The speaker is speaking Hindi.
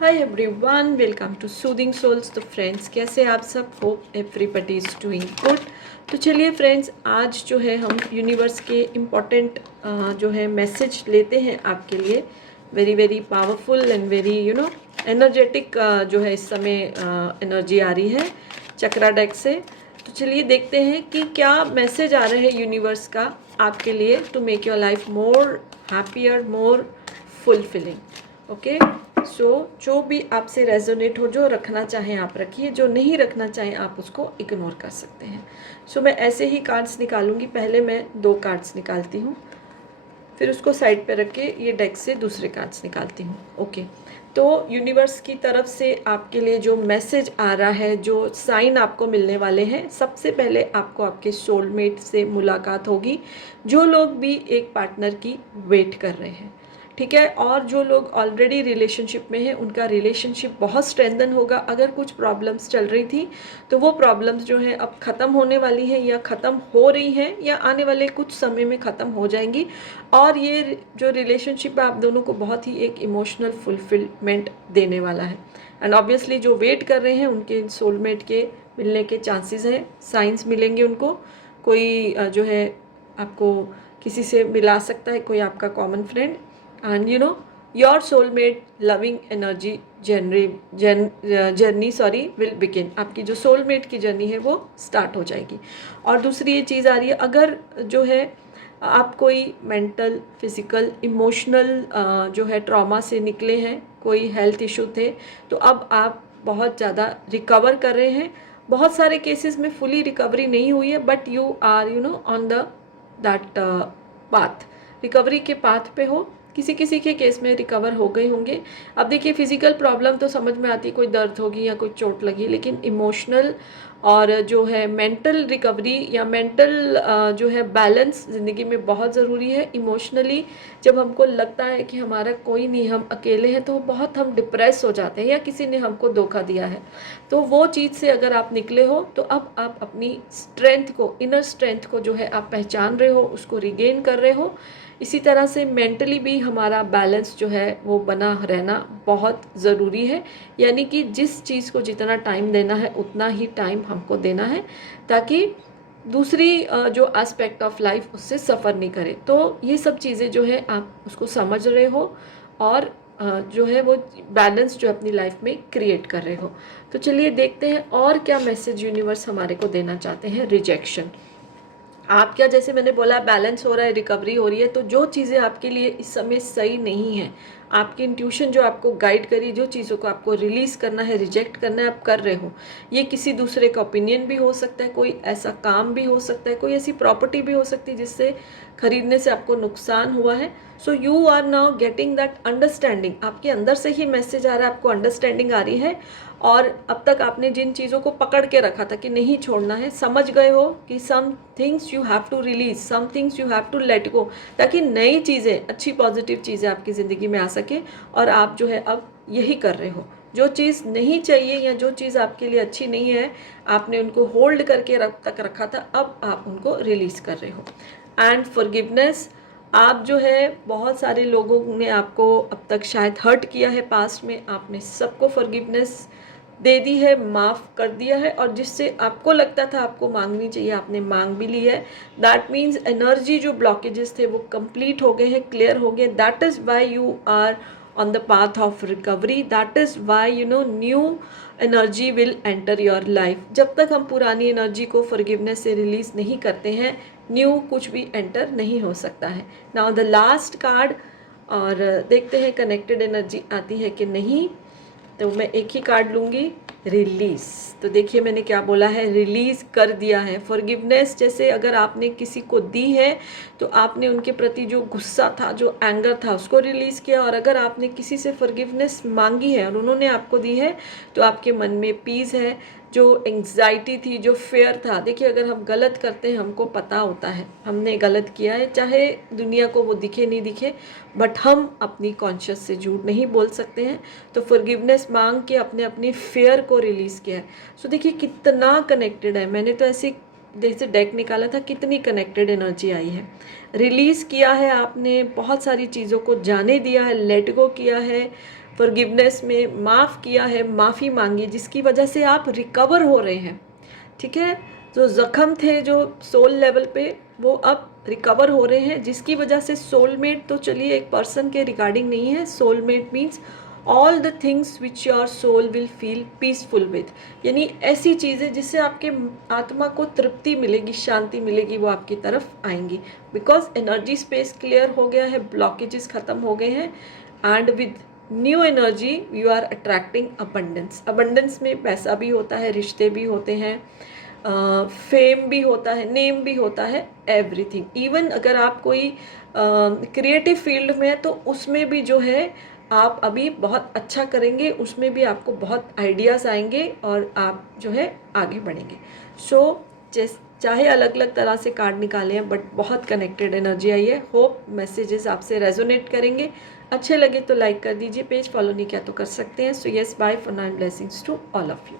Hi everyone, welcome to soothing souls. तो फ्रेंड्स, कैसे आप सब? Hope everybody is doing good. तो चलिए फ्रेंड्स, आज जो है हम यूनिवर्स के इम्पॉर्टेंट जो है मैसेज लेते हैं आपके लिए। Very very powerful and very energetic जो है इस समय एनर्जी आ रही है चक्रा डेक से। तो चलिए देखते हैं कि क्या मैसेज आ रहे हैं यूनिवर्स का आपके लिए to make your life more happier, more fulfilling. Okay, so जो भी आपसे रेजोनेट हो, जो रखना चाहें आप रखिए, जो नहीं रखना चाहें आप उसको इग्नोर कर सकते हैं। सो मैं ऐसे ही कार्ड्स निकालूंगी। पहले मैं 2 कार्ड्स निकालती हूँ, फिर उसको साइड पे रख के ये डेक से दूसरे कार्ड्स निकालती हूँ। ओके, तो यूनिवर्स की तरफ से आपके लिए जो मैसेज आ रहा है, जो साइन आपको मिलने वाले हैं, सबसे पहले आपको आपके सोलमेट से मुलाकात होगी। जो लोग भी एक पार्टनर की वेट कर रहे हैं, ठीक है, और जो लोग ऑलरेडी रिलेशनशिप में हैं उनका रिलेशनशिप बहुत स्ट्रेंथन होगा। अगर कुछ प्रॉब्लम्स चल रही थी तो वो प्रॉब्लम्स जो हैं अब ख़त्म होने वाली हैं, या ख़त्म हो रही हैं, या आने वाले कुछ समय में ख़त्म हो जाएंगी। और ये जो रिलेशनशिप है आप दोनों को बहुत ही एक इमोशनल फुलफिलमेंट देने वाला है। एंड ऑब्वियसली जो वेट कर रहे हैं उनके सोलमेट के मिलने के चांसेस हैं, साइंस मिलेंगे उनको। कोई जो है आपको किसी से मिला सकता है, कोई आपका common friend. And your soulmate loving energy journey will begin. आपकी जो सोलमेट की जर्नी है वो स्टार्ट हो जाएगी। और दूसरी ये चीज़ आ रही है, अगर जो है आप कोई मेंटल, फिजिकल, इमोशनल जो है ट्रॉमा से निकले हैं, कोई हेल्थ इशू थे, तो अब आप बहुत ज़्यादा रिकवर कर रहे हैं। बहुत सारे केसेस में फुली रिकवरी नहीं हुई है, but you are on the that path, recovery के पाथ पे हो। किसी किसी के केस में रिकवर हो गए होंगे। अब देखिए, फिजिकल प्रॉब्लम तो समझ में आती, कोई दर्द होगी या कोई चोट लगी, लेकिन इमोशनल और जो है मेंटल रिकवरी या मेंटल जो है बैलेंस ज़िंदगी में बहुत ज़रूरी है। इमोशनली जब हमको लगता है कि हमारा कोई नहीं, हम अकेले हैं, तो बहुत हम डिप्रेस हो जाते हैं, या किसी ने हमको धोखा दिया है। तो वो चीज़ से अगर आप निकले हो तो अब आप अपनी स्ट्रेंथ को, इनर स्ट्रेंथ को जो है आप पहचान रहे हो, उसको रिगेन कर रहे हो। इसी तरह से मेंटली भी हमारा बैलेंस जो है वो बना रहना बहुत ज़रूरी है। यानी कि जिस चीज़ को जितना टाइम देना है उतना ही टाइम हमको देना है, ताकि दूसरी जो एस्पेक्ट ऑफ लाइफ उससे सफ़र नहीं करे। तो ये सब चीज़ें जो है आप उसको समझ रहे हो, और जो है वो बैलेंस जो अपनी लाइफ में क्रिएट कर रहे हो। तो चलिए देखते हैं और क्या मैसेज यूनिवर्स हमारे को देना चाहते हैं। रिजेक्शन, आप क्या, जैसे मैंने बोला, बैलेंस हो रहा है, रिकवरी हो रही है, तो जो चीज़ें आपके लिए इस समय सही नहीं है, आपकी इंट्यूशन जो आपको गाइड करी, जो चीज़ों को आपको रिलीज़ करना है, रिजेक्ट करना है, आप कर रहे हो। ये किसी दूसरे का ओपिनियन भी हो सकता है, कोई ऐसा काम भी हो सकता है, कोई ऐसी प्रॉपर्टी भी हो सकती है जिससे खरीदने से आपको नुकसान हुआ है। So you are now getting that understanding. आपके अंदर से ही मैसेज आ रहा है, आपको अंडरस्टैंडिंग आ रही है। और अब तक आपने जिन चीज़ों को पकड़ के रखा था कि नहीं छोड़ना है, समझ गए हो कि some things you have to release, some things you have to let go, ताकि नई चीज़ें, अच्छी पॉजिटिव चीज़ें आपकी ज़िंदगी में आ सके। और आप जो है अब यही कर रहे हो। जो चीज़ नहीं चाहिए या जो चीज़ आपके लिए अच्छी नहीं है, आपने उनको होल्ड करके रब तक रखा था, अब आप उनको रिलीज़ कर रहे हो। एंड फॉरगिवनेस, आप जो है, बहुत सारे लोगों ने आपको अब तक शायद हर्ट किया है पास्ट में, आपने सबको फॉरगिवनेस दे दी है, माफ़ कर दिया है, और जिससे आपको लगता था आपको मांगनी चाहिए आपने मांग भी ली है। दैट मीन्स एनर्जी जो ब्लॉकेजेस थे वो कंप्लीट हो गए हैं, क्लियर हो गए। That is why you are on the path of recovery. That is why new energy will enter your life. जब तक हम पुरानी एनर्जी को फॉरगिवनेस से रिलीज़ नहीं करते हैं, न्यू कुछ भी एंटर नहीं हो सकता है। नाउ द लास्ट कार्ड, और देखते हैं कनेक्टेड एनर्जी आती है कि नहीं। तो मैं एक ही कार्ड लूँगी, रिलीज़। तो देखिए मैंने क्या बोला है, रिलीज़ कर दिया है। फॉरगिवनेस, जैसे अगर आपने किसी को दी है तो आपने उनके प्रति जो गुस्सा था, जो एंगर था, उसको रिलीज़ किया। और अगर आपने किसी से फॉरगिवनेस मांगी है और उन्होंने आपको दी है, तो आपके मन में पीस है। जो एंग्जाइटी थी, जो फेयर था, देखिए अगर हम गलत करते हैं हमको पता होता है हमने गलत किया है, चाहे दुनिया को वो दिखे नहीं दिखे, बट हम अपनी कॉन्शियस से झूठ नहीं बोल सकते हैं। तो फॉरगिवनेस मांग के अपने अपनी फेयर को रिलीज़ किया है। सो देखिए कितना कनेक्टेड है। मैंने तो ऐसे जैसे डेक निकाला था, कितनी कनेक्टेड एनर्जी आई है। रिलीज़ किया है आपने, बहुत सारी चीज़ों को जाने दिया है, लेट गो किया है, फॉरगिवनेस में माफ़ किया है, माफ़ी मांगी, जिसकी वजह से आप रिकवर हो रहे हैं। ठीक है, जो ज़ख्म थे जो सोल लेवल पे, वो अब रिकवर हो रहे हैं, जिसकी वजह से सोलमेट तो चलिए एक पर्सन के रिगार्डिंग नहीं है, soulmate means all the things which your soul will feel peaceful with, यानी ऐसी चीज़ें जिससे आपके आत्मा को तृप्ति मिलेगी, शांति मिलेगी, वो आपकी तरफ आएंगी। बिकॉज एनर्जी स्पेस क्लियर हो गया है, ब्लॉकेजेस ख़त्म हो गए हैं, and with new energy you are attracting abundance. Abundance में पैसा भी होता है, रिश्ते भी होते हैं, फेम भी होता है, नेम भी होता है, एवरीथिंग। इवन अगर आप कोई क्रिएटिव फील्ड में है तो उसमें भी जो है आप अभी बहुत अच्छा करेंगे, उसमें भी आपको बहुत आइडियाज़ आएंगे और आप जो है आगे बढ़ेंगे। सो चाहे अलग अलग तरह से कार्ड निकाले हैं, बट बहुत कनेक्टेड एनर्जी आई है। होप मैसेजेस आपसे रेजोनेट करेंगे। अच्छे लगे तो लाइक कर दीजिए, पेज फॉलो नहीं किया तो कर सकते हैं। So yes, bye for now, blessings to all of you.